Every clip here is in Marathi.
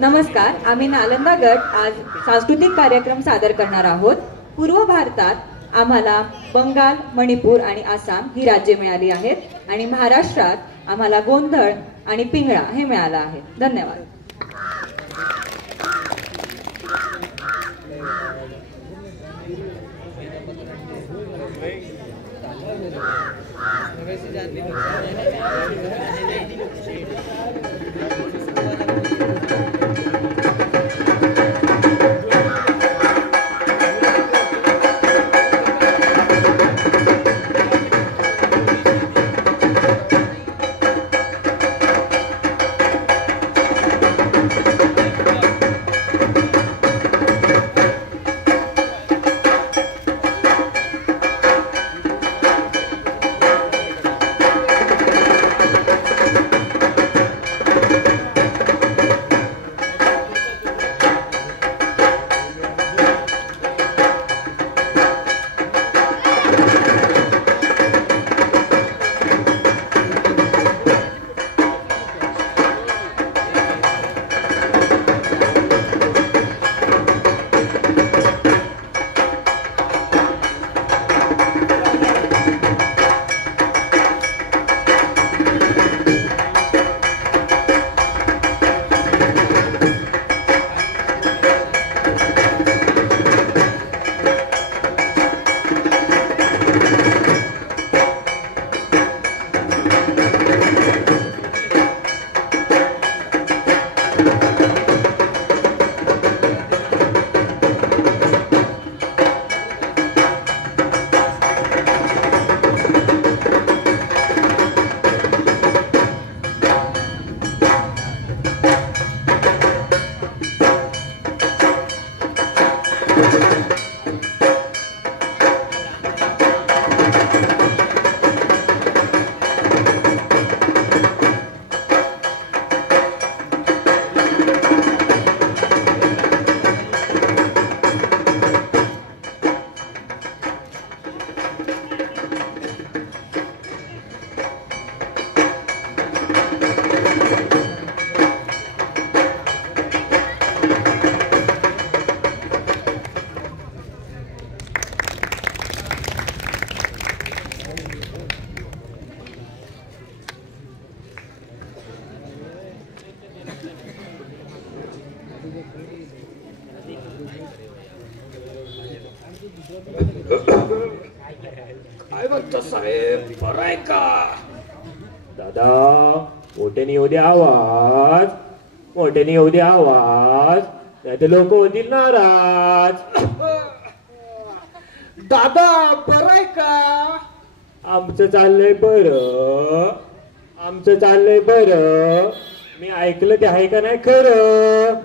नमस्कार, आम्ही नालंदा गट आज सांस्कृतिक कार्यक्रम सादर करणार आहोत. पूर्व भारतात आम्हाला बंगाल, मणिपूर आणि आसाम ही राज्ये मिळाली आहेत आणि महाराष्ट्रात आम्हाला गोंधळ आणि पिंगळा हे मिळालं आहे. धन्यवाद. काय म्हणतो साहेब, बरं आहे का? दादा मोठ्याने येऊ दे आवाज, मोठ्याने येऊ दे आवाज, नाही तर लोक होतील नाराज. दादा बरं आहे का? आमचं चाललंय बरं, आमचं चाललंय बरं. मी ऐकलं ते आहे का नाही खरं?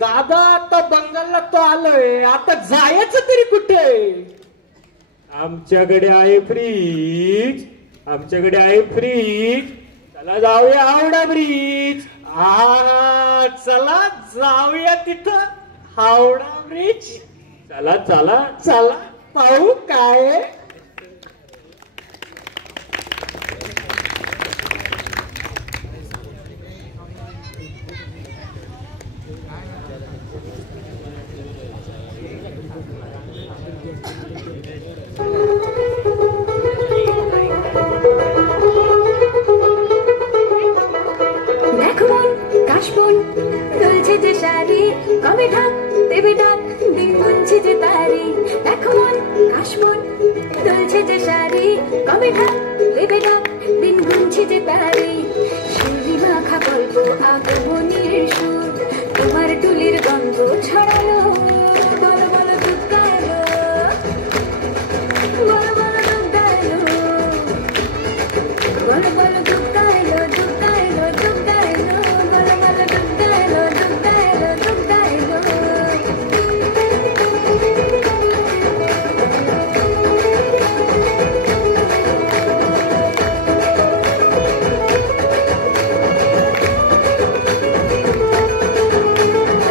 दादा आता बंगालला तो आलोय, आता जायचं तरी कुठे? आमच्याकडे आहे फ्रीज, आमच्याकडे आहे फ्रीज. चला जाऊया हावडा ब्रिज. चला जाऊया तिथं हावडा ब्रिज. चला चला चला पाहू काय. কবে ঢাক দেবে ডাক দিন গুনছে যে তারি, দেখো মন কাশমন দুলছে যে শাড়ি, কবে ঢাক দেবে ডাক দিন গুনছে যে তারি। শিউলি মাখা গল্প আগমনের সুর, তোমার টুলির গন্ধ ছড়ালো, বলো বলো দুগ্গা এলো, বলো বলো দুগ্গা এলো, বলো বলো দুগ্গা এলো, দুগ্গা এলো, দুগ্গা এলো, বলো বলো দুগ্গা এলো, দুগ্গা এলো, দুগ্গা এলো।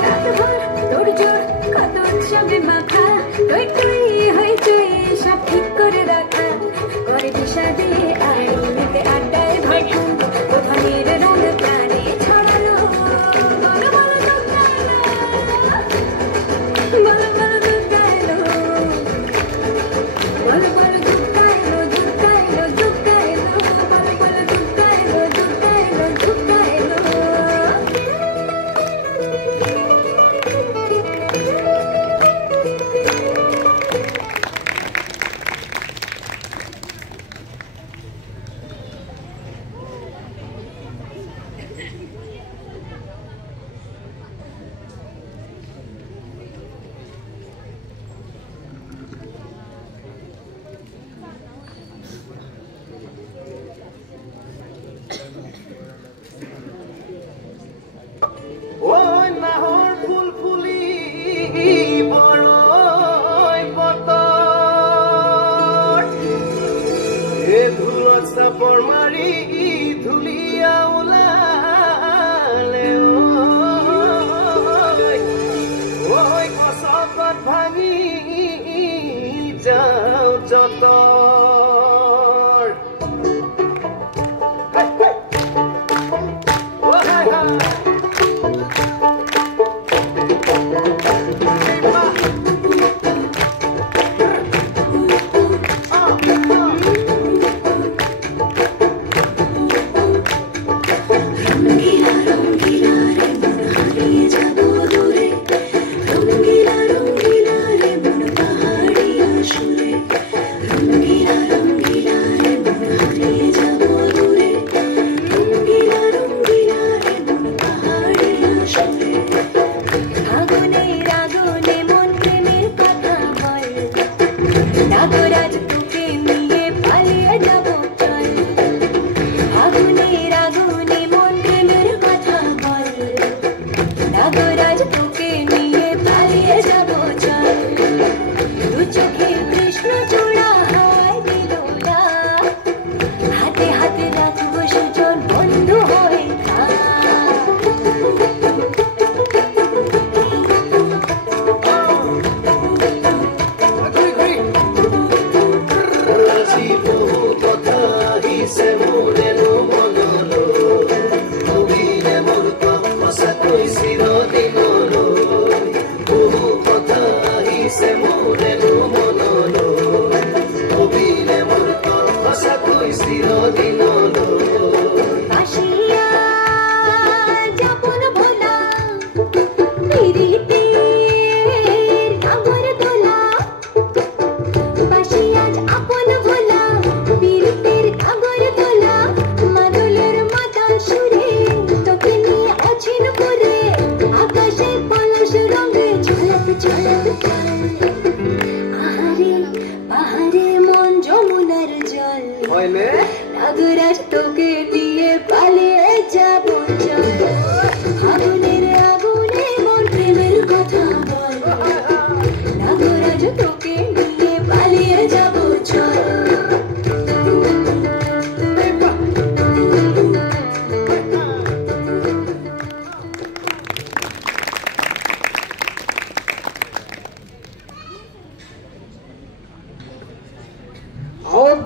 রাতভর তোর ওই নাহৰ ফুল ফুলি বৰই বতৰ এ ধুলত চাপৰ মাৰি ধুলিয়া ওলালে ওই গছপাত ভাঙি যাও যতৰ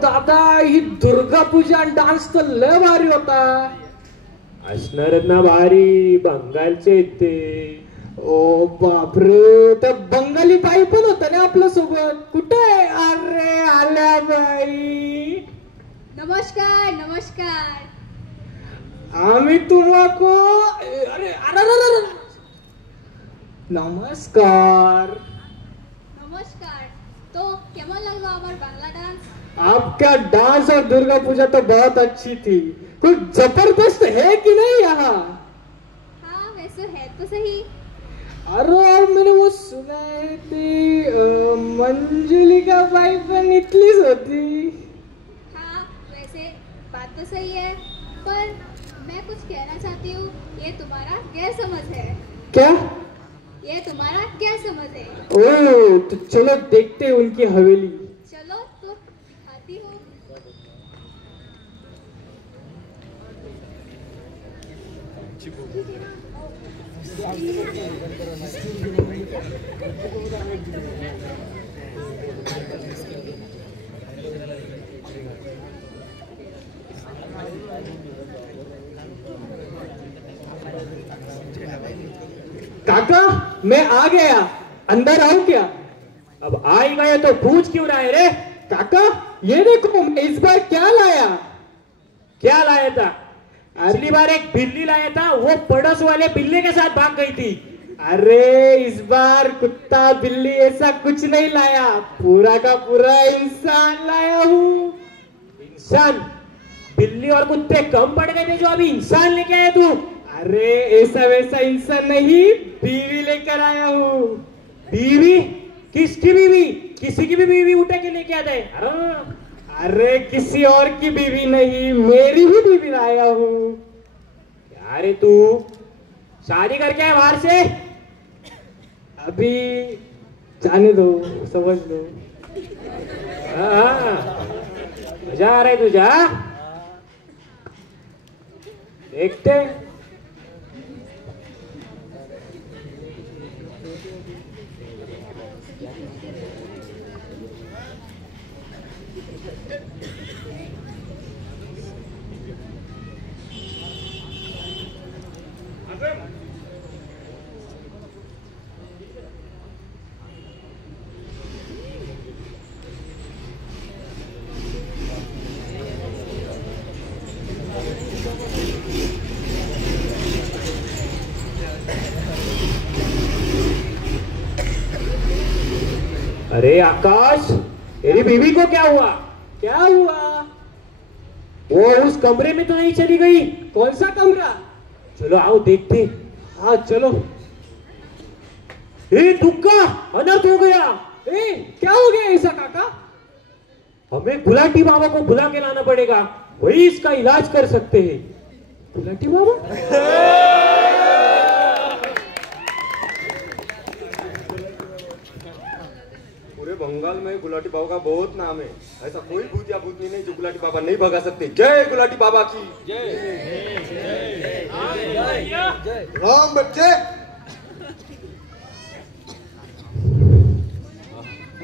दादा ही दुर्गा पूजा डान्स तर लय भारी होता. असणारच ना भारी, बंगालचे ते. ओ बापरे, त्या बंगाली बाई पण होता ना आपल्या सोबत. कुठे? अरे आल्या बाई. नमस्कार नमस्कार. आम्ही तुम्हाको अरे अरे नमस्कार. नमस्कार. तो केमन लगलो हमार बांग्ला डांस? आपका डांस और दुर्गा पूजा तो बहुत अच्छी थी. कुछ जबरदस्त है कि नहीं यहाँ? हाँ वैसे है तो सही. अरे और मैंने वो सुना है कि मंजुलिका बाई पण इतलीच होती. हाँ वैसे बात तो सही है, पर मैं कुछ कहना चाहती हूँ. ये तुम्हारा क्या समझ है? क्या? ये तुम्हारा क्या समझ है? ओह, तो चलो देखते हैं उनकी हवेली. चलो तो दिखाती हूँ. काका मैं आ गया, अंदर आओ क्या? अब आ ही गए तो पूछ क्यों रहा है रे? काका ये देखो मैं इस बार क्या लाया. क्या लाया था? अगली बार एक बिल्ली लाया था, वो पड़ोस वाले बिल्ली के साथ भाग गई थी. अरे इस बार कुत्ता बिल्ली ऐसा कुछ नहीं लाया, पूरा का पूरा इंसान लाया हूँ. इंसान? बिल्ली और कुत्ते कम पड़ गए थे जो अभी इंसान लेके आए तू? अरे ऐसा वैसा इंसान नहीं, बीवी लेकर आया हूँ. बीवी? किसकी बीवी? किसी की भी बीवी उठा के लेके आता है? अरे किसी और की बीवी नहीं, मेरी ही बीवी लाया हूँ. क्या रे तू? शादी करके आए बाहर से? अभी जाने दो, समझ लो। हाँ, मजा आ रहा है तुझा? देखते हैं। अरे आकाश, तेरी बीवी को क्या हुआ? क्या हुआ? वो उस कमरे में तो नहीं चली गई? कौन सा कमरा? चलो आओ देखते। हाँ चलो। तुक्का, अनर्थ हो गया। क्या हो गया ऐसा काका? हमें गुलाटी बाबा को बुला के लाना पड़ेगा, वही इसका इलाज कर सकते हैं। गुलाटी बाबा? पूरे बंगाल में गुलाटी बाबा का बहुत नाम है। ऐसा कोई भूत या भूतनी नहीं जो गुलाटी बाबा नहीं भगा सकते। जय गुलाटी बाबा की जय। राम बच्चे,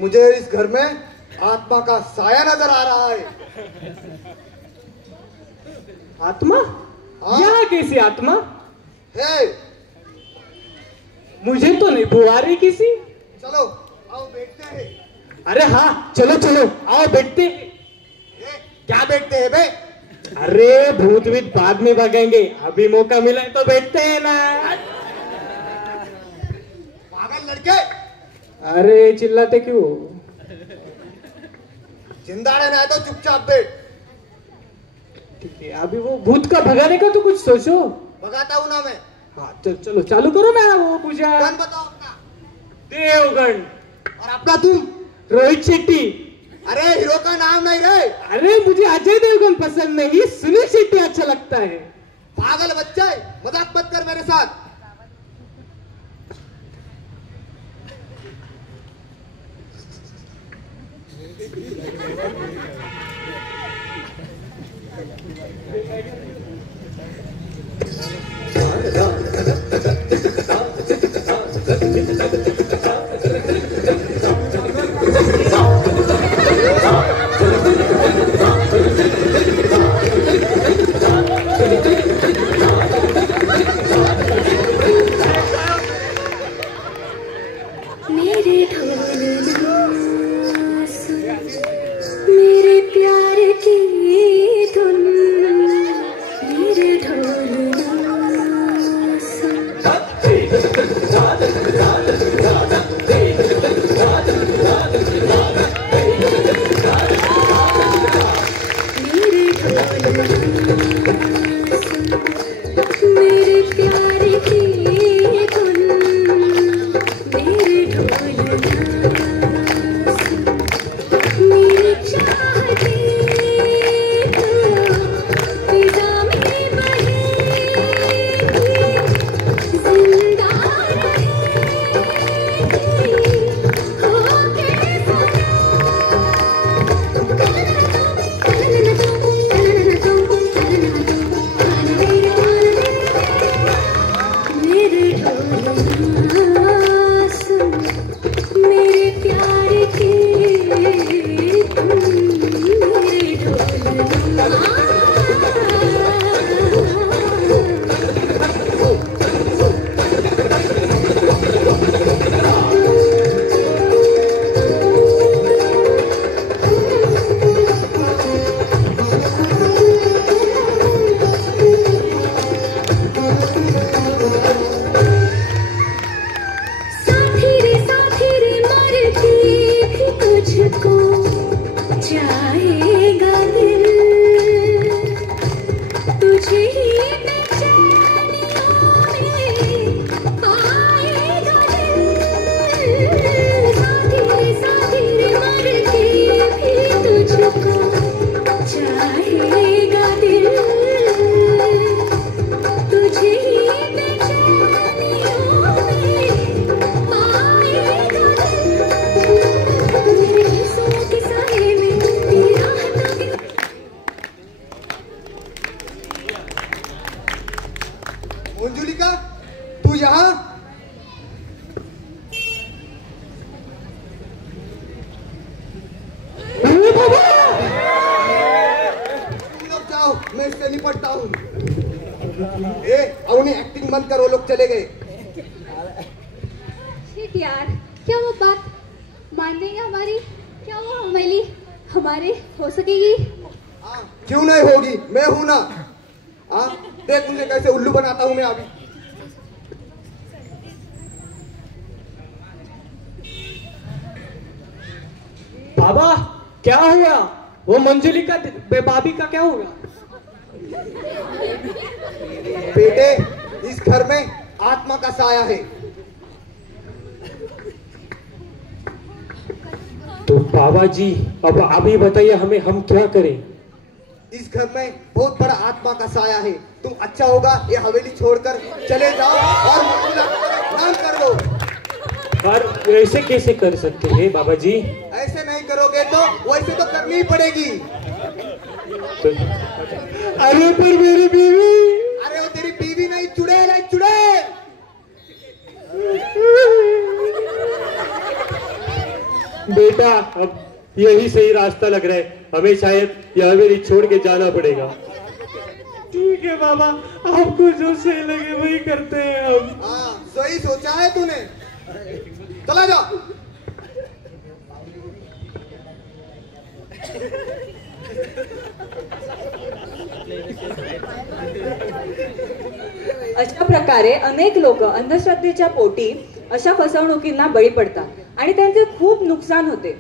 मुझे इस घर में आत्मा का साया नजर आ रहा है। आत्मा? यहाँ कैसी आत्मा है? मुझे तो नहीं बुआ रही किसी। चलो आओ बैठते हैं। अरे हाँ चलो चलो आओ बैठते हैं। क्या बैठते हैं बे? अरे भूत भीत बाद में भगाएंगे, अभी मौका मिला है तो बैठते हैं ना। पागल लड़के, अरे चिल्लाते क्यों? जिंदा रहना है तो चुपचाप बैठ। ठीक है, अभी वो भूत का भगाने का तो कुछ सोचो। भगाता हूं ना मैं। हाँ चलो चालू करो ना वो पूजा। गण बताओ अपना। देवगण। और अपना तुम? रोहित शेट्टी। अरे हीरो का नाम नहीं रे। अरे मुझे अजय देवगन पसंद नहीं, सुनील शेट्टी अच्छा लगता है। पागल बच्चे, मजाक मत कर मेरे साथ। मेरे ढोलना सुन, मेरे प्यार की धुन, मंजुलिका तू यहाँ? जाओ, मैं इससे निपटता हूँ। अवनी एक्टिंग बंद करो, लोग चले गए। शिट यार, क्या वो बात मान देंगे हमारी? क्या वो हमेली हमारे हो सकेगी? क्यों नहीं होगी, मैं हूं ना। देख मुझे कैसे उल्लू बनाता हूं मैं अभी। बाबा क्या हुआ? वो मंजुली का भाभी का क्या होगा? बेटे इस घर में आत्मा का साया है। तो बाबा जी अब अभी बताइए हमें, हम क्या करें? इस घर में बहुत बड़ा आत्मा का साया है। तुम अच्छा होगा ये हवेली छोड़कर चले जाओ और नाम कर लो। पर ऐसे कैसे कर सकते हैं बाबा जी? ऐसे नहीं करोगे तो वैसे तो करनी ही पड़ेगी। तो अरे पर मेरी बीवी। अरे वो तेरी बीवी नहीं, चुड़ैल है, चुड़ैल। बेटा अब यही सही रास्ता लग रहा है, हमें शायद यह हवेली छोड़ के जाना पड़ेगा। ठीक है बाबा, आपको जो सही लगे वही करते हैं हम। हाँ सही सोचा है तूने, चला जा। अशा प्रकारे अनेक लोक अंधश्रद्धेच्या पोटी अशा फसवणुकींना बळी पडतात आणि त्यांचे खूप नुकसान होते.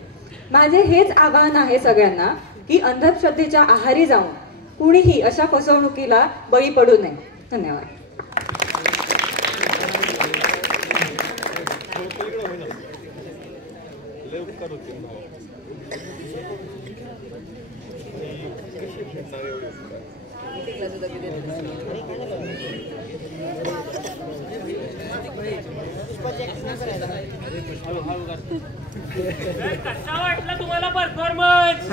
माझे हेच आवाहन आहे सगळ्यांना की अंधश्रद्धेच्या आहारी जाऊन कुणीही अशा फसवणुकीला बळी पडू नये. धन्यवाद. कसा वाटला तुम्हाला परफॉर्मन्स?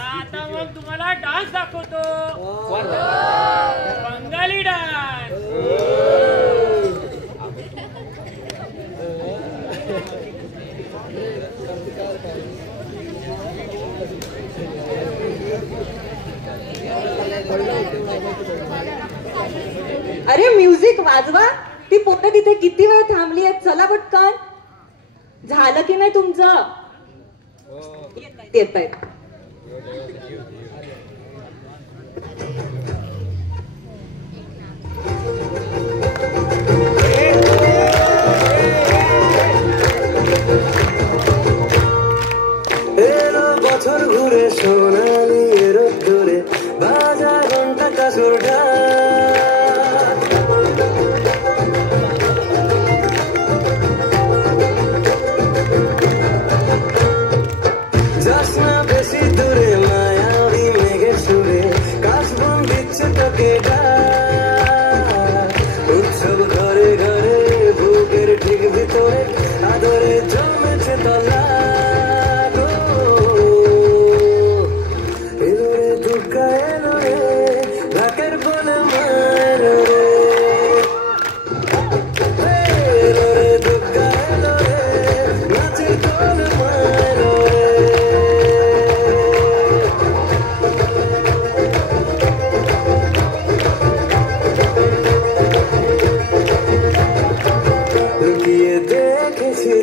आता मग तुम्हाला डान्स दाखवतो, बंगाली डान्स. अरे म्युझिक वाजवा. ती पोरं तिथे किती वेळ थांबली आहेत, चला पटकन. झालं की नाही तुमचं? येत आहेत. বছর ঘুরে সোনালি রোদ্দুরে বাজা ঘন্টা কাসুরটা যাস না বেশি দূরে মায়াবী মেঘের সুরে কাশবন দিচ্ছে তোকে উৎসব ঘরে ঘরে বুকের ঠিক ভিতরে আদরে জমেছে তলা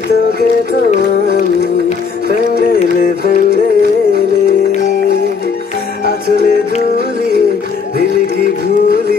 তোকে তো আমি প্যান্ডেলে প্যান্ডেলে আচলে দুলিয়ে দিল কি ভুলি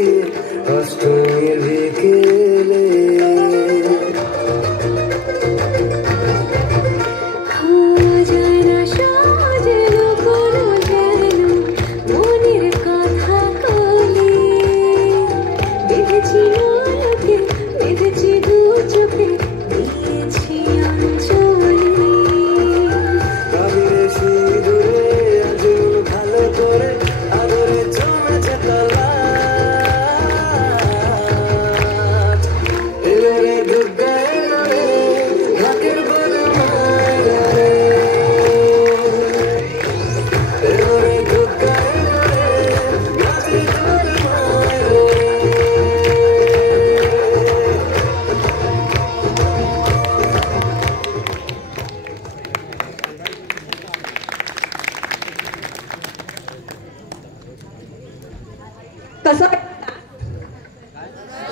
कसं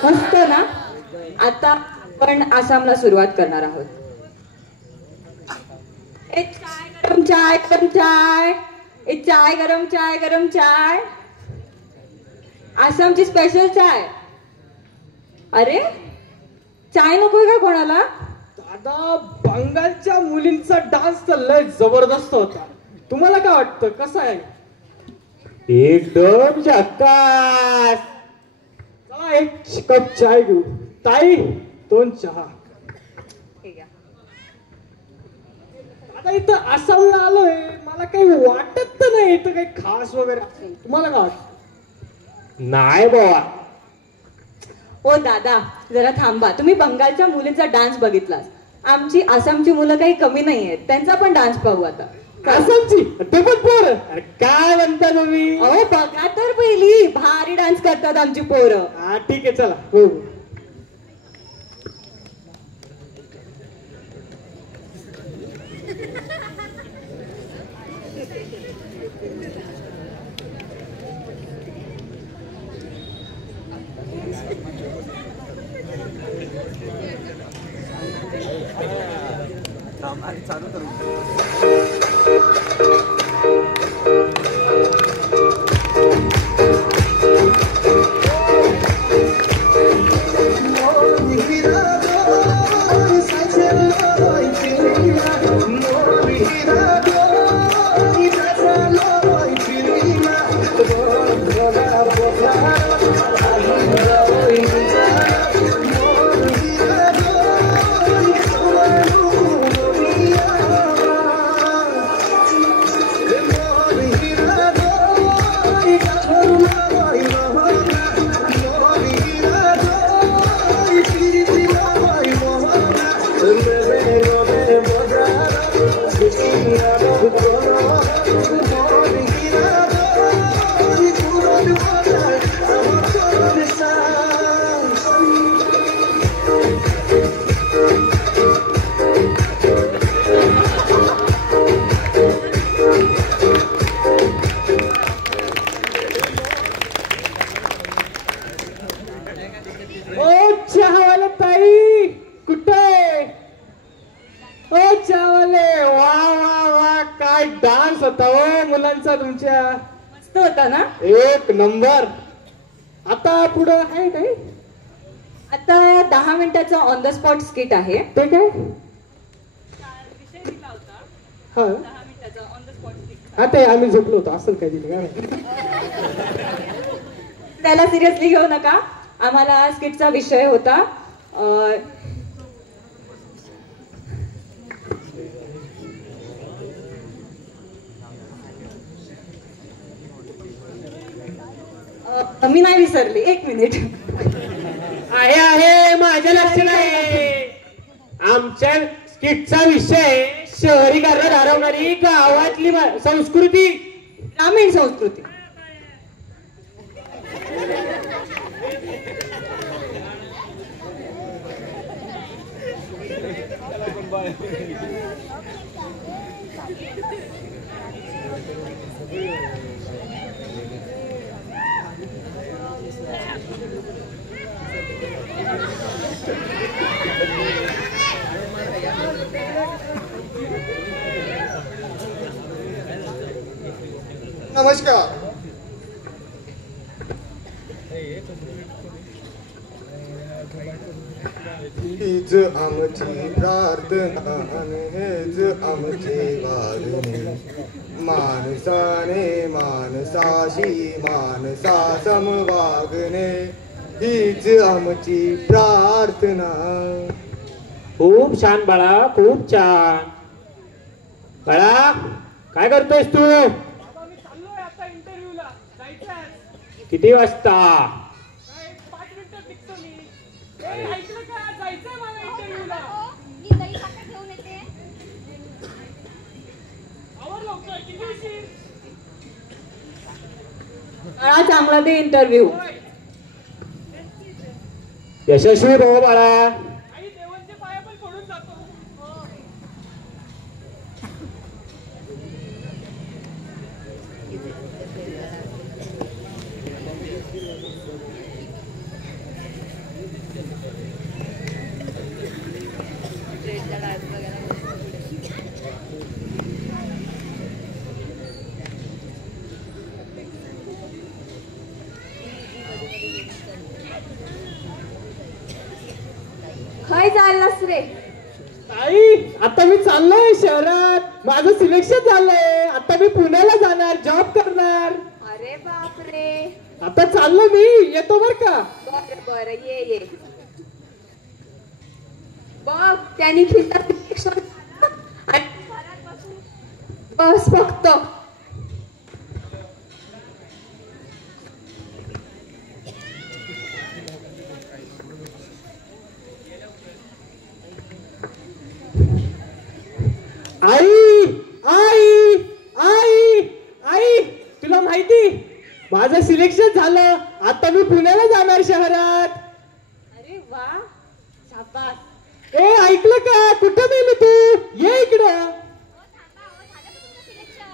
मस्त ना. आता आपण आसामला सुरुवात करणार आहोत. एक चाय गरम चाय गरम चाय, एक चाय गरम चाय गरम चाय. आसामची स्पेशल चाय. अरे चाय नकोय का कोणाला? दादा बंगालच्या मुलींचा डान्स तर लय जबरदस्त होता. तुम्हाला काय वाटतं कसं आहे? एकदम झकास. चला एक कप चाय घेऊ. ताई 2 चहा. आता इथं आसामला आलोय, मला काही वाटत तर नाही इथं काही खास वगैरे असेल. तुम्हाला काय वाटतं? नाही बाबा. ओ दादा जरा थांबा. तुम्ही बंगालच्या मुलींचा डान्स बघितलास. आमची आसामची मुलं काही कमी नाहीयेत. त्यांचा पण डान्स पाहू आता. आसामची ते पण पोरं. अरे काय म्हणता तुम्ही? अहो बघा तर पहिली भारी डान्स करतात आमची पोरं. हा ठीक आहे चला. हो मुलांचा तुमच्या. मस्त होता ना. एक नंबर. आता पुढं आहे काय? आता 10 मिनिटाचा ऑन द स्पॉट स्किट आहे. ते काय? हा हा ते आम्ही झोपलो होतो असं काय दिलं का? त्याला सिरियसली घेऊ नका. आम्हाला स्किटचा विषय होता मी नाही विसरली. 1 मिनिट. आहे आहे माझ्या लक्षात आहे. आमच्या स्किटचा विषय शहरीकरणात हरवणारी गावातली संस्कृती, ग्रामीण संस्कृती. नमस्कार. हीच आमची प्रार्थना हेच आमचे वागणे, माणसाने माणसाशी माणसा सम वागणे, हीच आमची प्रार्थना. खूप छान बाळा, खूप छान. बाळा काय करतोयस तू? किती वाजता? 5 मिनिटात निघतो मी. ऐकलं का? जायचंय मला इंटरव्ह्यूला. मी दही ताका घेऊन येते. आवर लवकर. किती उशीर? काळा चांगला ते इंटरव्ह्यू. यशस्वी हो बाळा. आई देवांचे पाया पण पडून जातो. खय चाललास रे? ताई आता मी चाललोय शहरात, माझं सिलेक्शन झालंय, आता मी पुण्याला जाणार, जॉब करणार. अरे बापरे. आता चाललो मी, येतो बर का. बर बर ये ये. बघ त्यांनी खिल्लार बस फक्त. आई आई आई आई तुला माहिती माझं सिलेक्शन झालं, आता मी पुण्याला जाणार शहरात. अरे वा, शाबास. ए ऐकलं का, कुठं गेली तू, ये इकडं.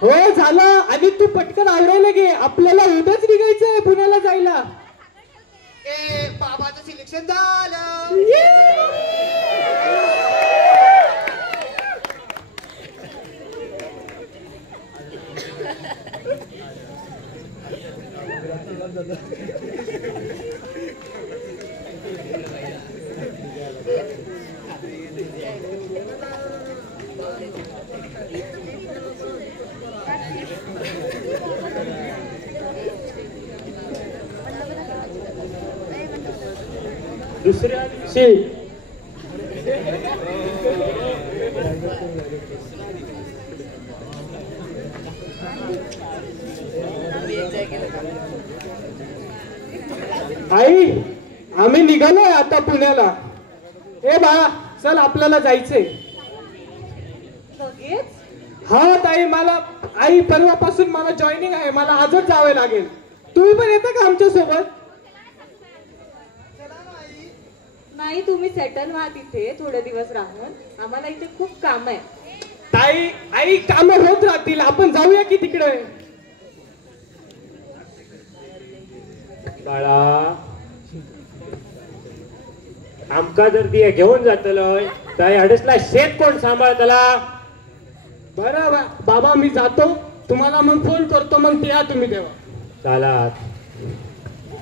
हो झालं, आणि तू पटकन आवरायला घे, आपल्याला उद्याच निघायचंय पुण्याला जायला. ए बाबाचं सिलेक्शन झालं. दुसऱ्या दिवशी आई आम्ही निघालोय आता पुण्याला. ए बाळा चल आपल्याला जायचंय. लगेच? हा ताई, मला आई परवापासून मला जॉईनिंग आहे, मला आजच जावे लागेल. तुम्ही पण येता का आमच्या सोबत? नाही, तुम्ही सेटल व्हा तिथे थोडे दिवस राहून, आम्हाला इथे खूप काम आहे. ताई आई काम होत राहतील, आपण जाऊया की तिकडे. बाळा आमका जर ती घेऊन जातलय तर अडसला शेत कोण सांभाळतला? बरं बाबा मी जातो, तुम्हाला मग फोन करतो, मग ते या तुम्ही तेव्हा. चला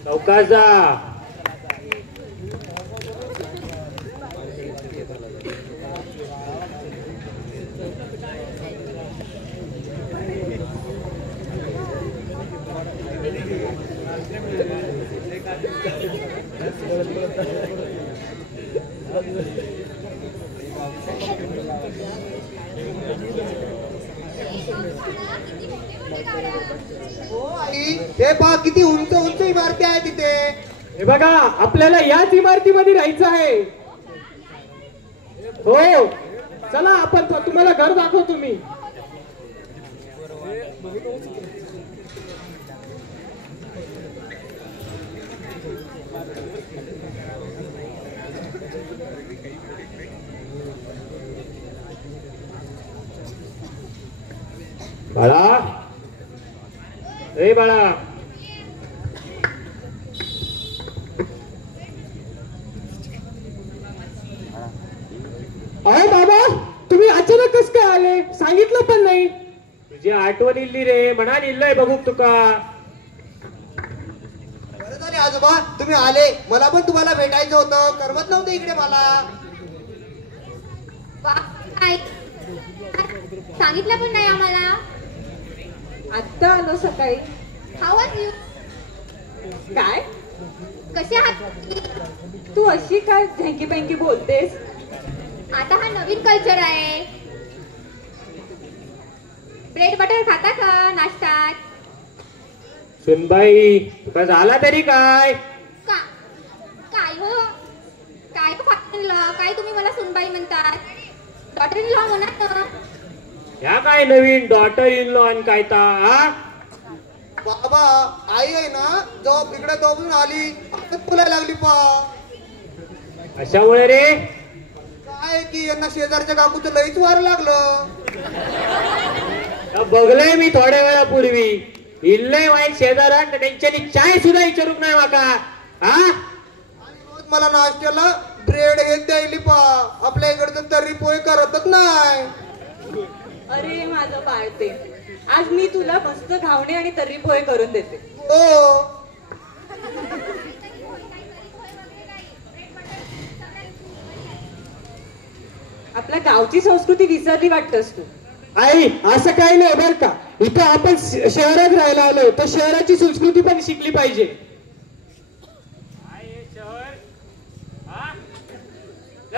चौकात जा. हो आई, हे पहा किती उंच उंच इमारती आहे तिथे. हे बघा आपल्याला याच इमारतीमध्ये राहायचं आहे. हो चला आपण तुम्हाला घर दाखवतो मी. बाळा ए बाळा अहो बाबा तुम्ही अचानक कस काय आले, सांगितलं पण नाही. तुझी आठवण इल्ली रे, म्हणाल इल्लय बघू तुका. बरं झाले आजोबा तुम्ही आले, मला पण तुम्हाला भेटायचं होतं, करमत नव्हतं इकडे मला. वा, काय? सांगितलं पण नाही आम्हाला. आत्ता आलो सकाळी. How are you? काय कसे आहात? तू अशी काय झँकी बँकी बोलतेस? आता हा नवीन कल्चर आहे. ब्रेड बटर खाता का नाश्त्यात? सुनबाई तुका झाला तरी काय? का काय हो, काय फादर इन लॉ, काय तुम्ही मला सुनबाई म्हणतात? डॉटर इन लॉ म्हणा ना. ह्या काय नवीन डॉटर इन लॉ आणि काय ता? बाबा आई आहे ना जॉब इकडे दोघून आली, आता बोलायला लागली पा. अशामुळे रे काय की यांना शेजारच्या काकूचं लईच वार लागलं. बघलंय मी थोड्या वेळापूर्वी, इल्लय वाईट शेजारात त्यांच्यानी चाय सुद्धा विचारूक नाही माका. हा रोज मला नाश्त्याला ब्रेड हे द्यायली पा. आपल्या इकडचं तर्री पोहे करतच नाही. अरे माझं बाळते, आज मी तुला मस्त घावणे आणि तर्री पोहे करून देते. हो आपल्या गावची संस्कृती विसरली वाटतस तू. आई असं काही नाही बरं का. इथं आपण शहरात राहायला आलो तर शहराची संस्कृती पण शिकली पाहिजे.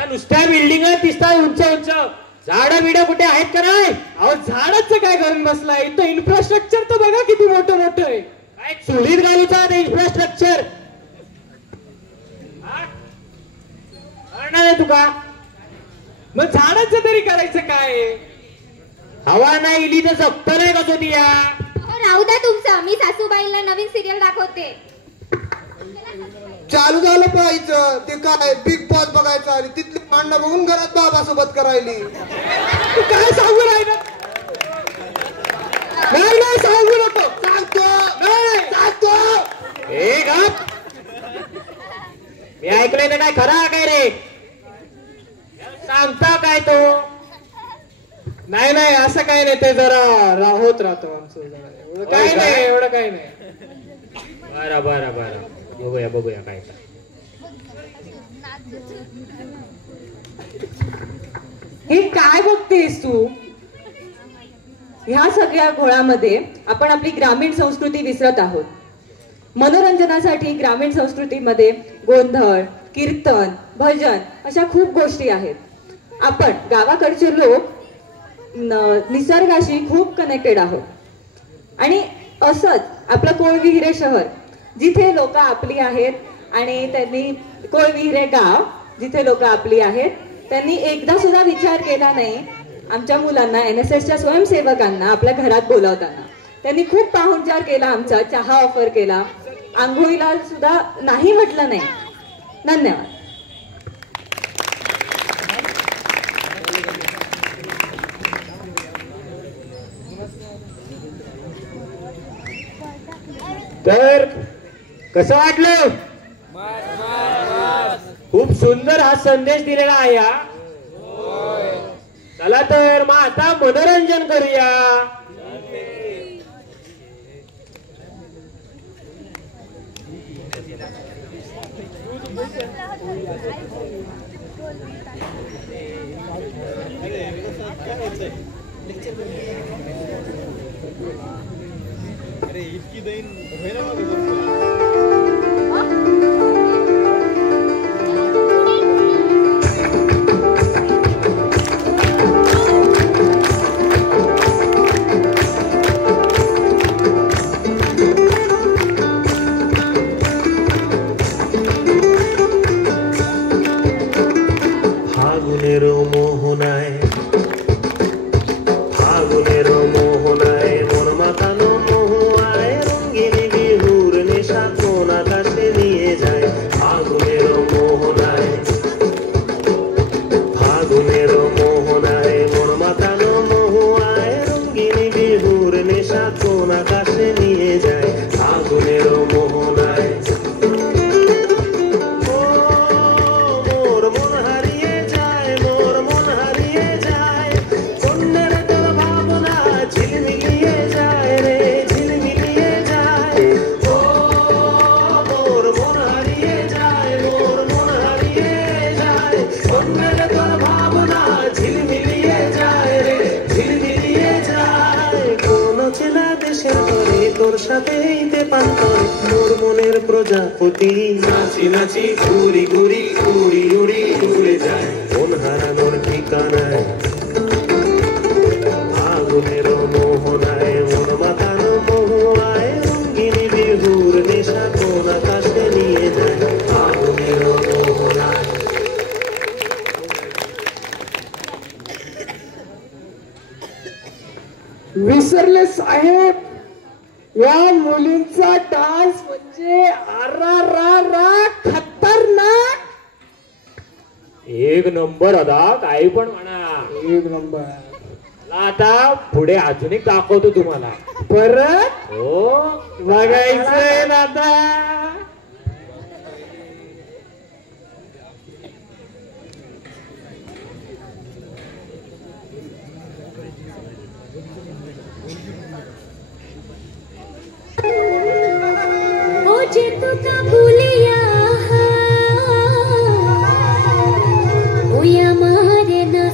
नुसत्या बिल्डिंग दिसतात उंच उंच, झाडं बिडं कुठे आहेत का नाही? अहो झाडाचं काय करून बसलाय. इथं इन्फ्रास्ट्रक्चर तर बघा किती मोठं मोठं आहे. काय चुलीत घालूचा इन्फ्रास्ट्रक्चर करणार आहे तुका. मग झाडाचं तरी करायचं काय. हवा नाही इली तर जगत नाही कसं ती या. राहू द्या तुमचं, मी सासूबाईला नवीन सिरियल दाखवते. चालू झालं पाहिजे ते काय बिग बॉस बघायचं आणि तिथली भांडणं बघून घरात बाबासोबत करायली. तू काय सांगू राहिला. नाही नाही सांगू नको. सांगतो नाही सांगतो. ए गप. मी ऐकलंय ना काय खरा काय रे. सांगता काय तो. नाही नाही असं काही नाही. ते जरा होत राहतो आमचं जरा. एवढं काही नाही एवढं काही नाही. बरं बरं बरं बघूया बघूया काय काय. हे काय बघतेस तू. ह्या सगळ्या घोळामध्ये आपण आपली ग्रामीण संस्कृती विसरत आहोत. मनोरंजनासाठी ग्रामीण संस्कृतीमध्ये गोंधळ, कीर्तन, भजन अशा खूप गोष्टी आहेत. आपण गावाकडचे लोक निसर्गाशी खूप कनेक्टेड आहोत. आणि असंच आपलं कोळविहिरे शहर जिथे लोक आपली आहेत आणि त्यांनी कोळविहिरे गाव जिथे लोक आपली आहेत त्यांनी एकदा सुद्धा विचार केला नाही आमच्या मुलांना NSSच्या स्वयंसेवकांना आपल्या घरात बोलावताना. त्यांनी खूप पाहुणचार केला, आमचा चहा ऑफर केला, आंघोळीला सुद्धा नाही म्हटलं नाही. धन्यवाद. तर कसं वाटलं. खूप सुंदर हा संदेश दिलेला आहे. चला तर मग आता मनोरंजन करूया. প্রজাপতি নাচি নাচি ঘুরি ঘুরি উড়ি উড়ি উড়ে যায় কোন হারানোর ঠিকানায় আগুনের মোহনায় মন মাতানো মহুয়ায় রঙ্গিনী বিহুর নেশা কোন আকাশে নিয়ে যায় আগুনের মোহনায় विसरले साहेब. या मुलींचा डान्स म्हणजे अरा खतरनाक. एक नंबर होता काही पण म्हणा. एक नंबर. आता पुढे अजून एक दाखवतो तुम्हाला. परत हो बघायचंय दादा. तुका भूलिया ओ या मारे ना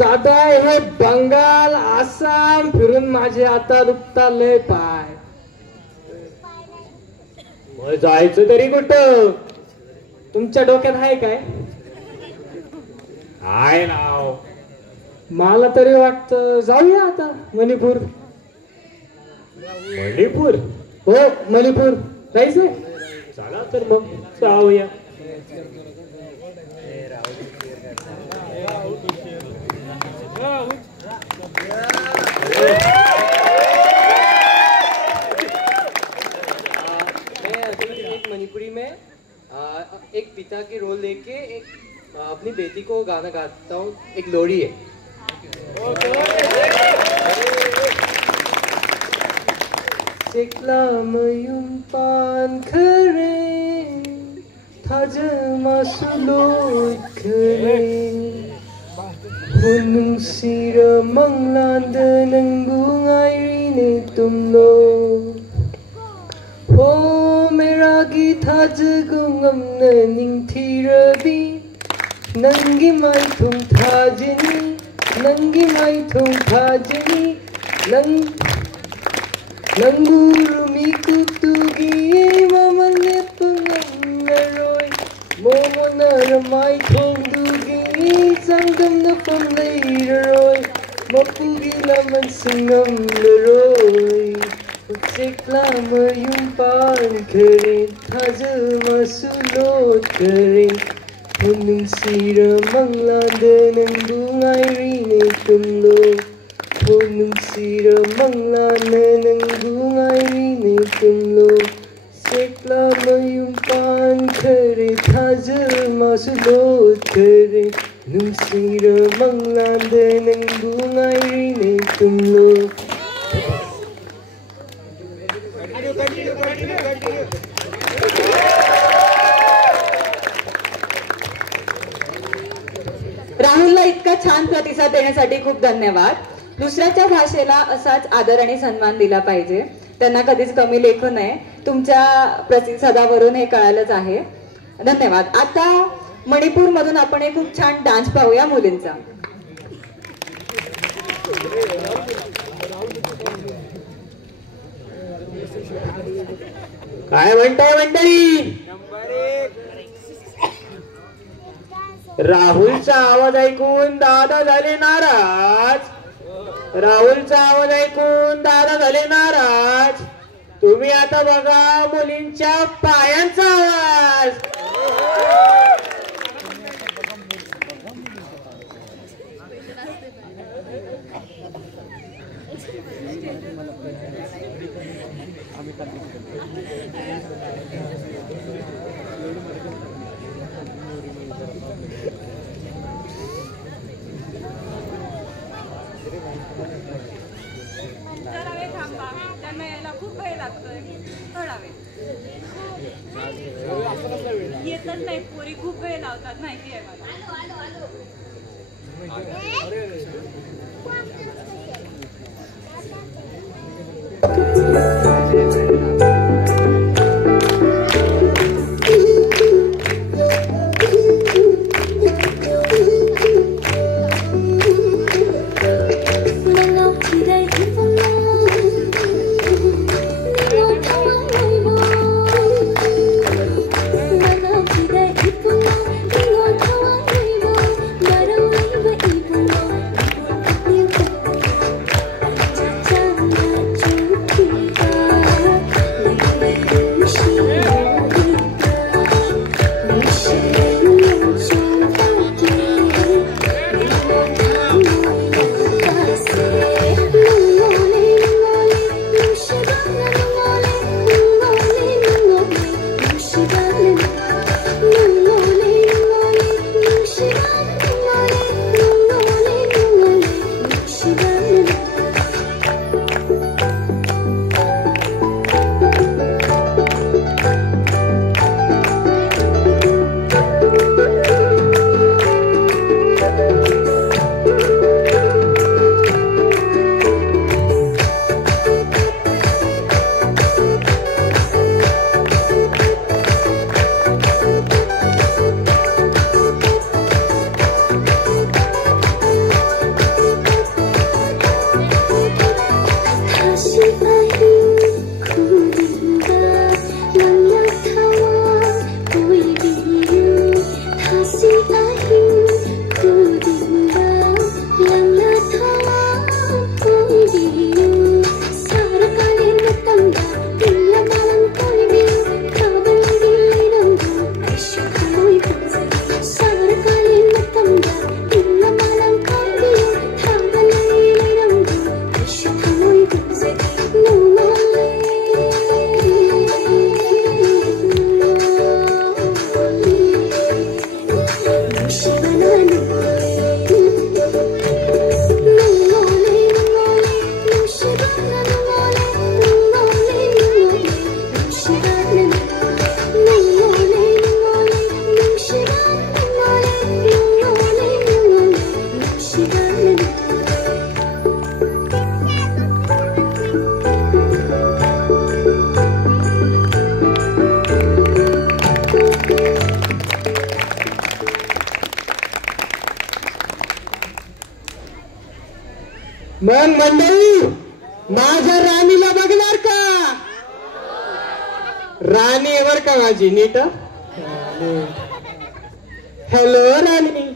दादा हे बंगाल आसाम फिरून माझे आता दुखता लय पाय. मग जायचं तरी कुठं? तुमच्या डोक्यात आहे काय? काय नाव? मला तरी वाटतं जाऊया आता मणिपूर. मणिपूर? हो मणिपूर जायचंय. चला तर मग जाऊया. एक मणिपुरी में एक पिता के रोल लेके एक अपनी बेटी को गाना गाता हूँ. एक लोरी है. Seklamıyım pankare Tacıma sulot kare Hunung sira manglanda ng bungay rini tumlo Ho meragi tajagungam na ning tirabi Nangi may tung tajini Nangi may tung tajini Nanguru mikutugi mamanya pangangaroy Momo naramay tongdugi Sangam na pamlayraroy Mapugi laman singam laroy Pagsiklama yung pangkarin Taja masulot karin Hunong sira manglanda ng bungay rini tumlo Punong sira manglana ng bungay rini tumlo Seklama yung pankare Taja masulot kare Nung sira manglanda ng bungay rini tumlo. राहुलला इतका छान प्रतिसाद देण्यासाठी खूप धन्यवाद. दुसऱ्याच्या भाषेला असाच आदर आणि सन्मान दिला पाहिजे. त्यांना कधीच कमी लेखू नये. तुमच्या प्रतिसादावरून हे कळालंच आहे. धन्यवाद. आता मणिपूर मधून आपण एक खूप छान डान्स पाहूया मुलींचा. काय म्हणताय मंडळी? राहुलचा आवाज ऐकून दादा झाले नाराज. राहुलचा आवाज ऐकून दादा झाले नाराज. तुम्ही आता बघा मुलींच्या पायांचा आवाज. त्यांना यायला खूप वेळ लागतोय. थोडा वेळ येतच नाही. पोरी खूप वेळ लावतात माहिती आहे मला. Thank you. मग मंडळी माझ्या राणीला बघणार का? राणी आहे बर का माझी, नीट. हॅलो राणी.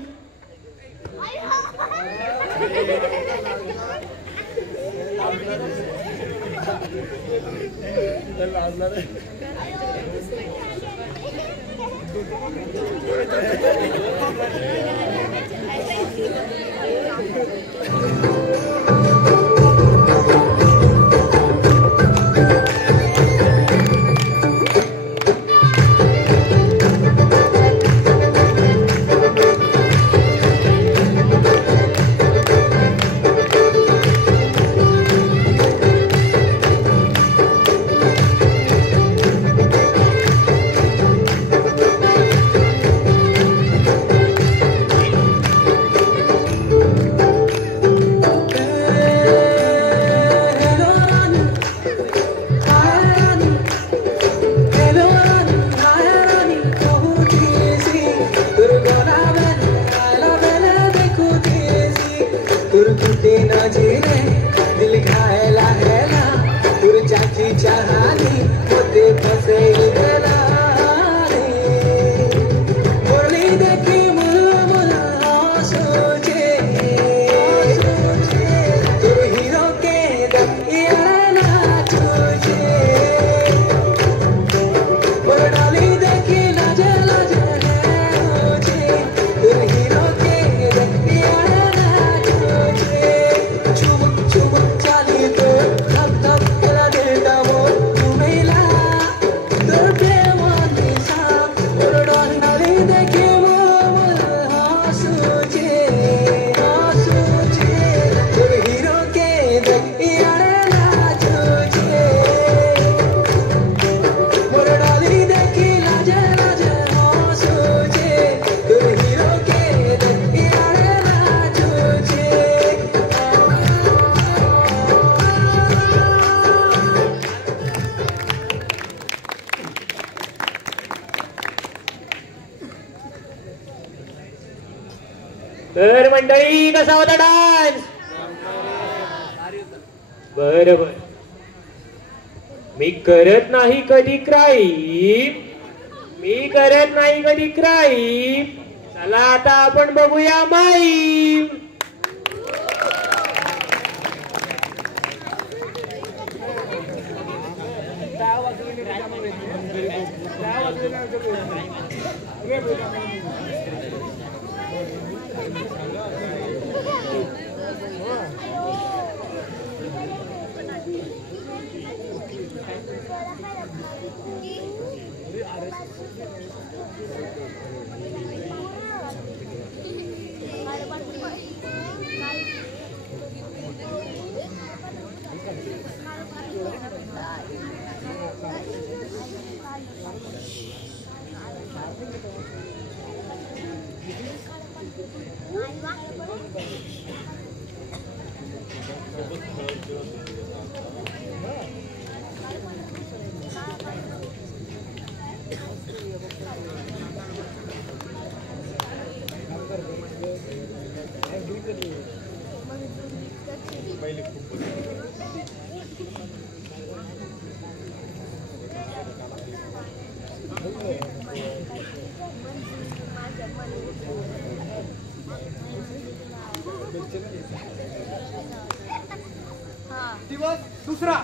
तर मंडळी कसा होता डान्स? बरोबर. मी करत नाही कधी क्राईम, मी करत नाही कधी क्राईम. चला आता आपण बघूया माईम. दिवस दुसरा.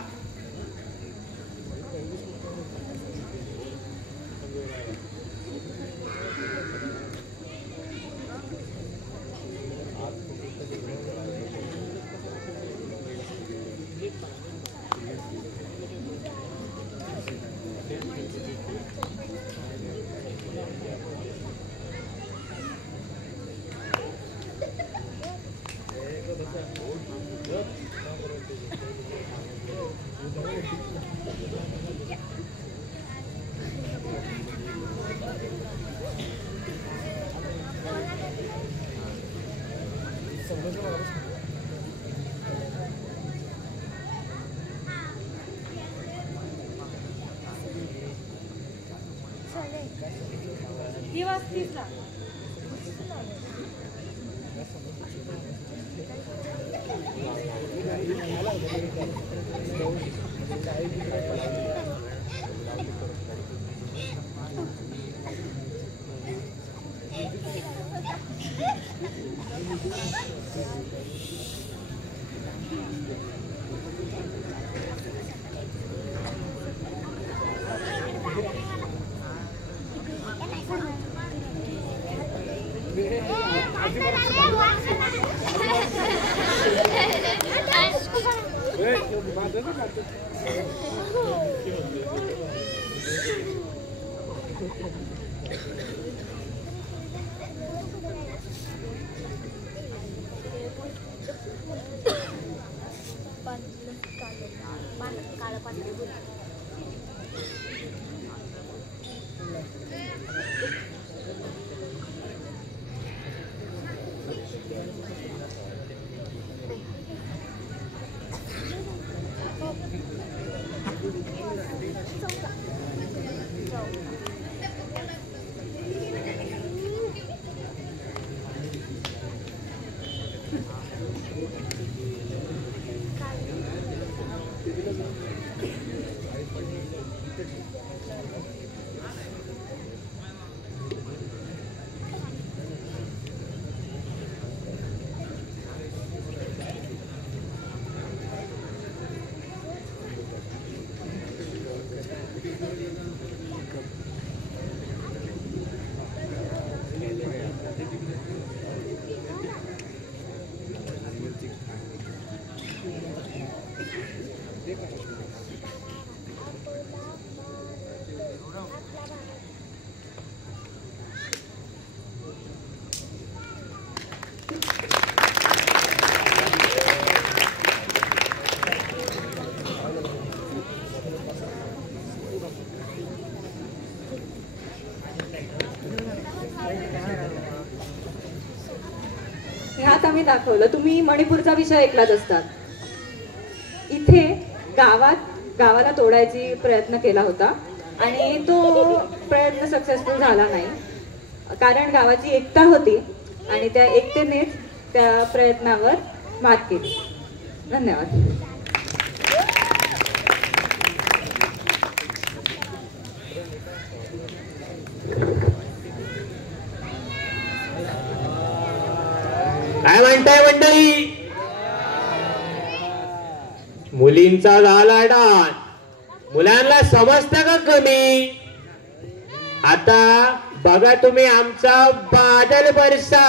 दिवस तिसरा. ह्यात आम्ही दाखवलं, तुम्ही मणिपूरचा विषय ऐकलाच असतात. इथे गावाला तोडायची प्रयत्न केला होता आणि तो प्रयत्न सक्सेसफुल झाला नाही, कारण गावाची एकता होती आणि त्या एकतेनेच त्या प्रयत्नावर मात केली. धन्यवाद. काय म्हणताय मंडळी? मुलींचा झाला डान्स, मुलांना समजतं का कमी? आता बघा तुम्ही आमचा बादल बरसा.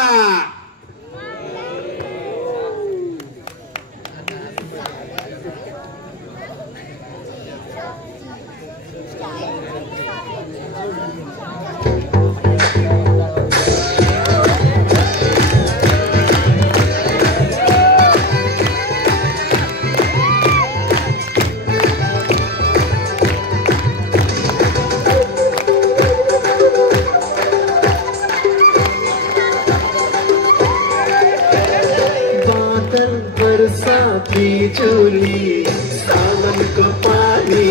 चोली सावन को पानी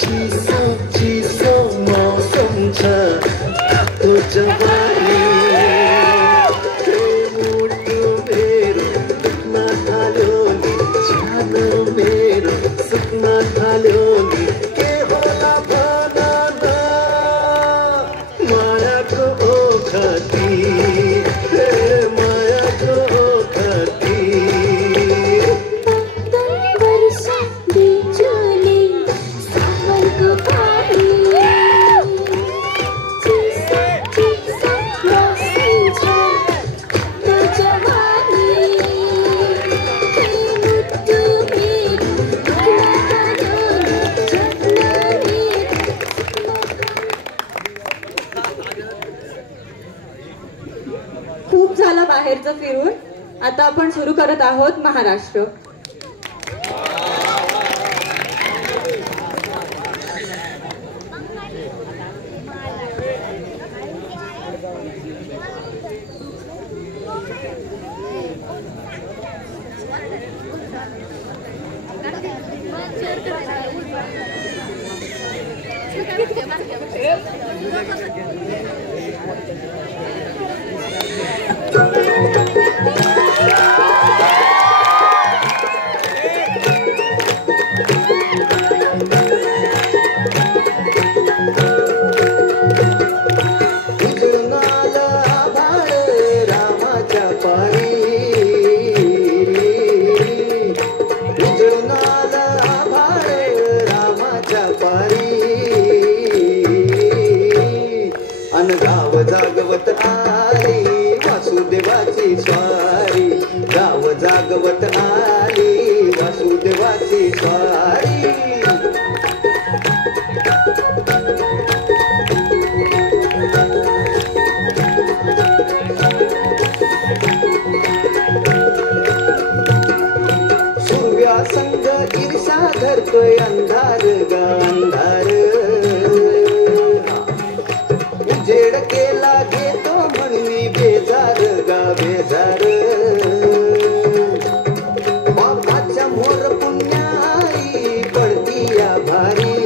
चीसो मौसम छ तो जवानी मुटु मेरो सुक्न थाल्यो नि छानो मेरो सुक्न थाल्यो नि के होला भन न मायाको ओखती खूप झालं बाहेरचं फिरून. आता आपण सुरू करत आहोत महाराष्ट्र. गाव जागवत आली वासुदेवाची स्वारी गाव जागवत आली वासुदेवाची स्वारी संग ईर्षा धरतोय अंधार ग अंधार उजेड केला घेतो म्हणून बेजार गा बेजार बापाच्या मोर पुण्याई पडती या भारी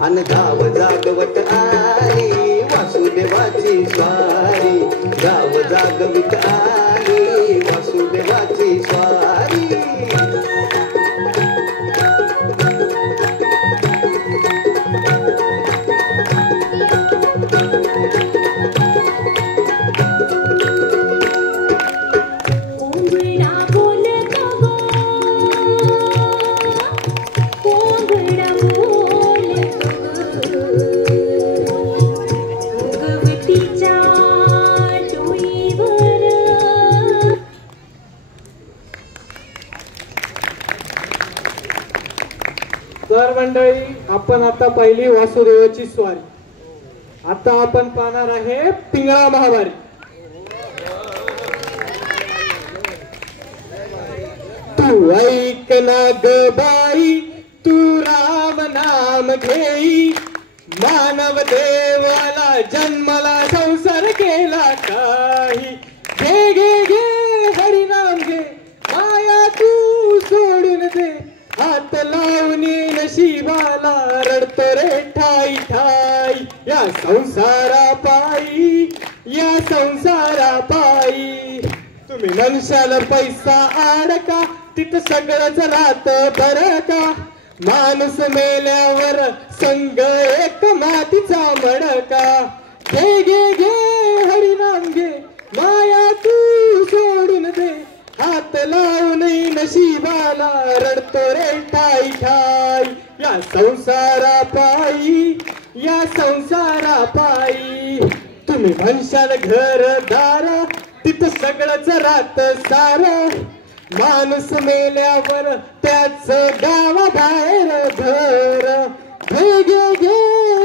अन गाव जागवत आली वासुदेवाची स्वारी गाव जागवित आली वासुदेवाची स्वारी तर मंडळी आपण आता पहिली वासुदेवाची स्वारी आता आपण पाहणार आहे पिंगळा महावारी तू ऐक ना ग बाई तू राम नाम घेई मानव देवाला जन्माला संसार केला काही घे घे घे हरिनाम घे माया तू सोडून दे हात लावून नशिबाला रडतो रे ठाई ठाई या संसारा पायी तुम्ही मनशाला पैसा आडका तिथं सगळंच राहत बरं का माणूस मेल्यावर संग एक मातीचा मडका घे घे घे हरिनाम घे माया तू सोडून दे हात लावून नशिबाला रडतो रे ठाई ठाई या संसारा पायी तुम्ही म्हणशाल घर दार तिथं सगळंच राहत सार माणूस मेल्यावर त्याच गावाबाहेर घर घे घे घे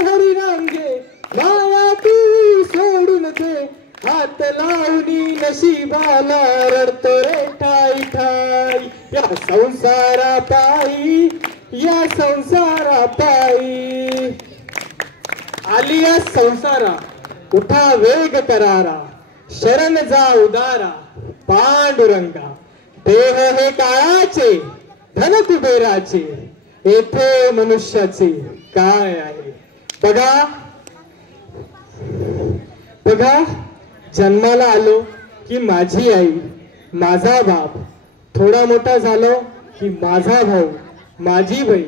हरिनाम घे माया तू सोडून दे हात लावणी नशिबाला रडतो रे ठाई ठाई या संसारा पायी आली या संसारा उठा वेग करारा शरण जा उदारा पांडुरंगा देह हे काळाचे धन कुबेराचे येथे मनुष्याचे काय आहे बघा जन्माला आलो की माझी आई माझा बाप थोडा मोठा झालो की माझा भाऊ माझी बहीण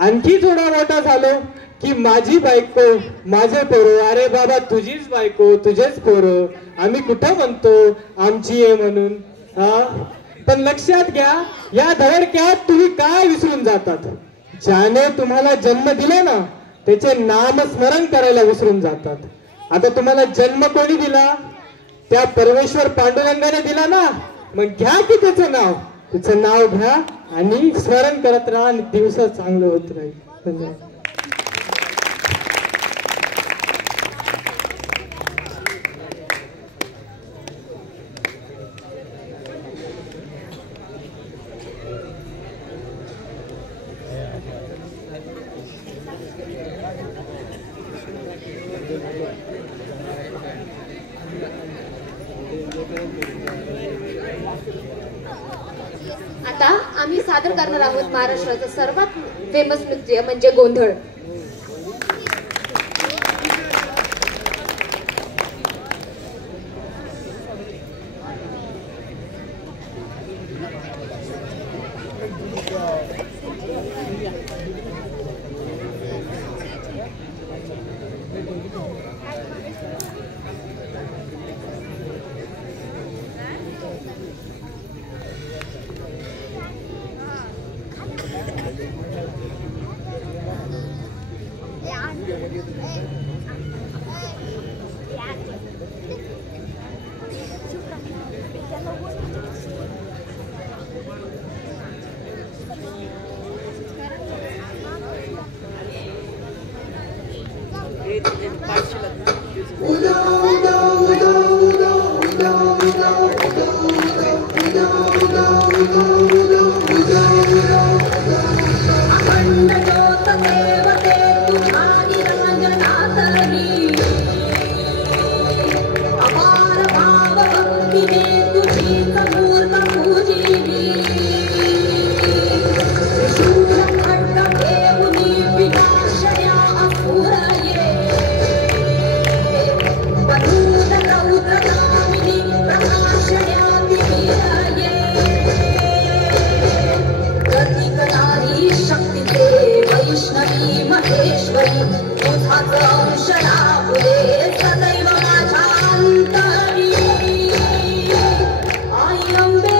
आणखी थोडा मोठा झालो की माझी बायको माझे पोरं अरे बाबा तुझीच बायको तुझेच पोरं आम्ही कुठं म्हणतो आमची आहे म्हणून पण लक्षात घ्या या धडक्यात तुम्ही काय विसरून जातात ज्याने तुम्हाला जन्म दिला ना त्याचे नामस्मरण करायला विसरून जातात आता तुम्हाला जन्म कोणी दिला त्या परमेश्वर पांडुरंगाने दिला ना मग घ्या की त्याचं नाव घ्या आणि स्मरण करत राहा आणि दिवस चांगलं होत राहील धन्यवाद आता आम्ही सादर करणार आहोत महाराष्ट्राचं सर्वात फेमस नृत्य म्हणजे गोंधळ. अखंड ज्योत देवते तुम्हारी रंजनातली अपार भाव भक्तीने तुझी मूर्त पूजिली शूल खड्ग घेऊनी विनाशया असुर ये वधूत रौद्र नामिनी प्रकाशया दिव्य गती करणारी शक्तीचे वैष्णवी महेश्वरी तुझाच अंश लाभुदे सदैव माझ्या अंतरी आई अंबे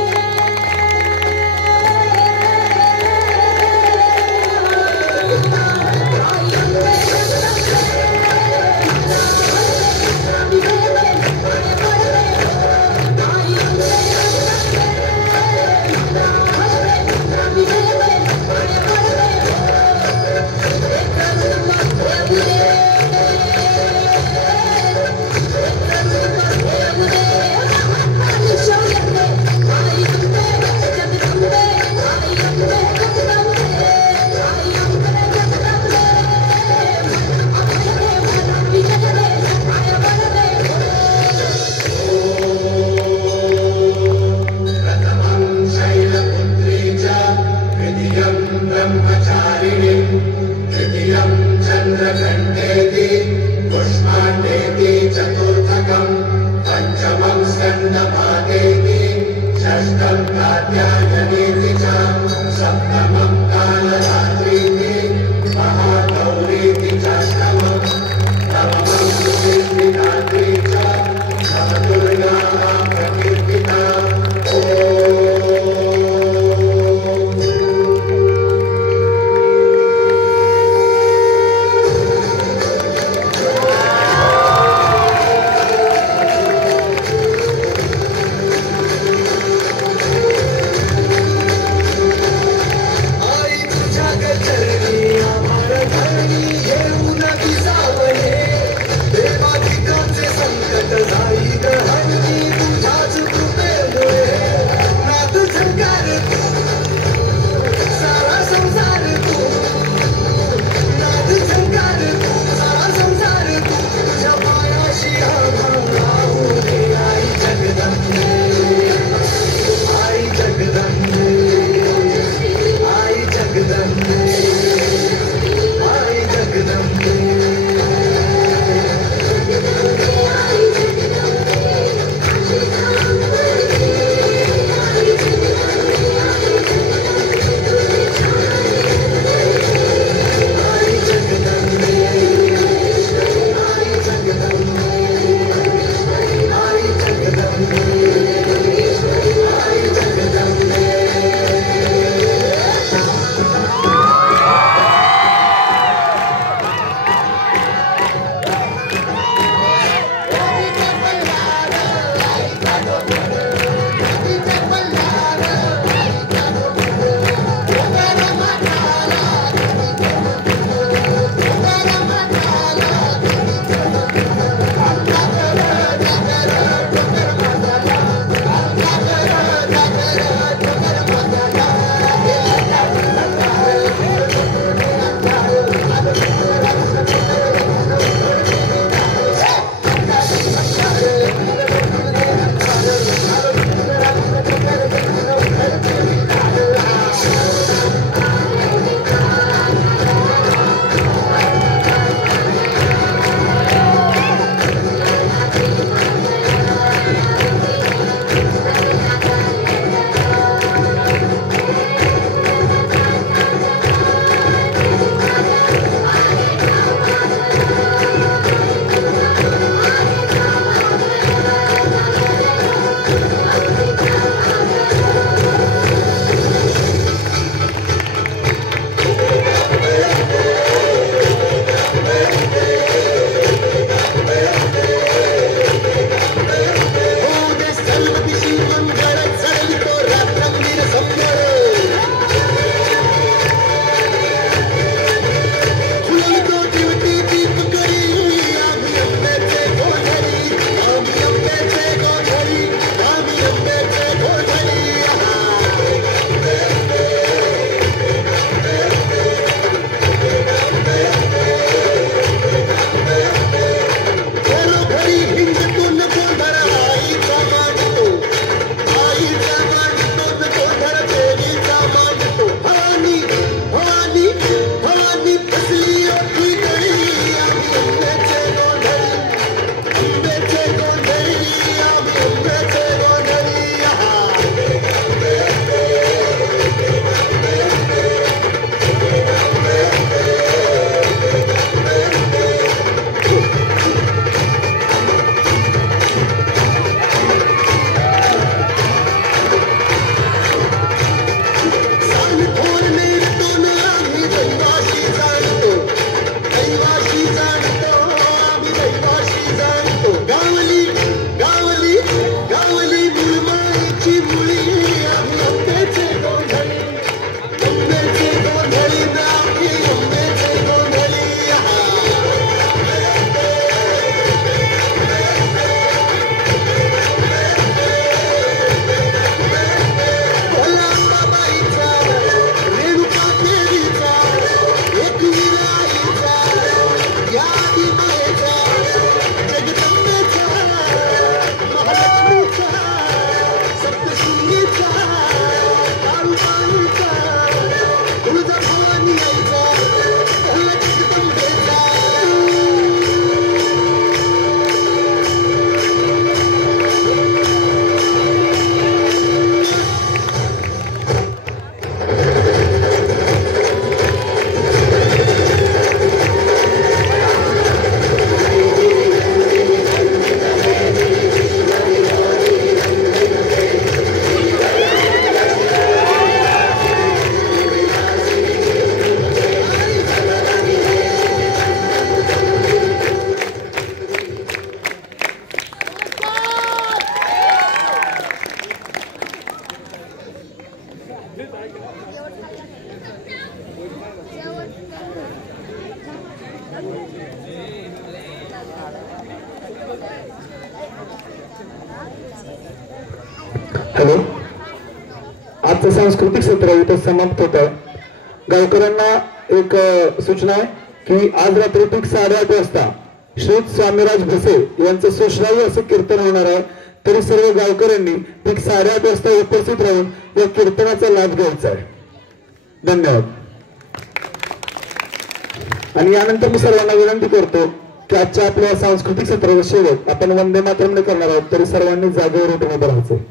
चंद्रघंटेति पुष्पाण्डेति चतुर्थकम् पंचमं स्कन्दभागेति षष्ठं कात्यायनेति च सप्तमं कालरात्रीति महागौरीति चाष्टमं नवमं सुचित्रिकात्री च नवदुर्गाः प्रकीर्तिता आजचं सांस्कृतिक सत्र इथं समाप्त होत आहे. गावकऱ्यांना एक सूचना आहे की आज रात्री ठीक 8:30 वाजता श्री स्वामीराज भसे यांचं सुश्राव्य असं कीर्तन होणार आहे. तरी सर्व गावकऱ्यांनी ठीक 8:30 वाजता उपस्थित राहून या कीर्तनाचा लाभ घ्यायचा आहे. धन्यवाद. आणि यानंतर मी सर्वांना विनंती करतो की आजच्या आपल्या सांस्कृतिक सत्राचा शेवट आपण वंदे मातरम करणार आहोत. तरी सर्वांनी जागेवर उभं राहायचं.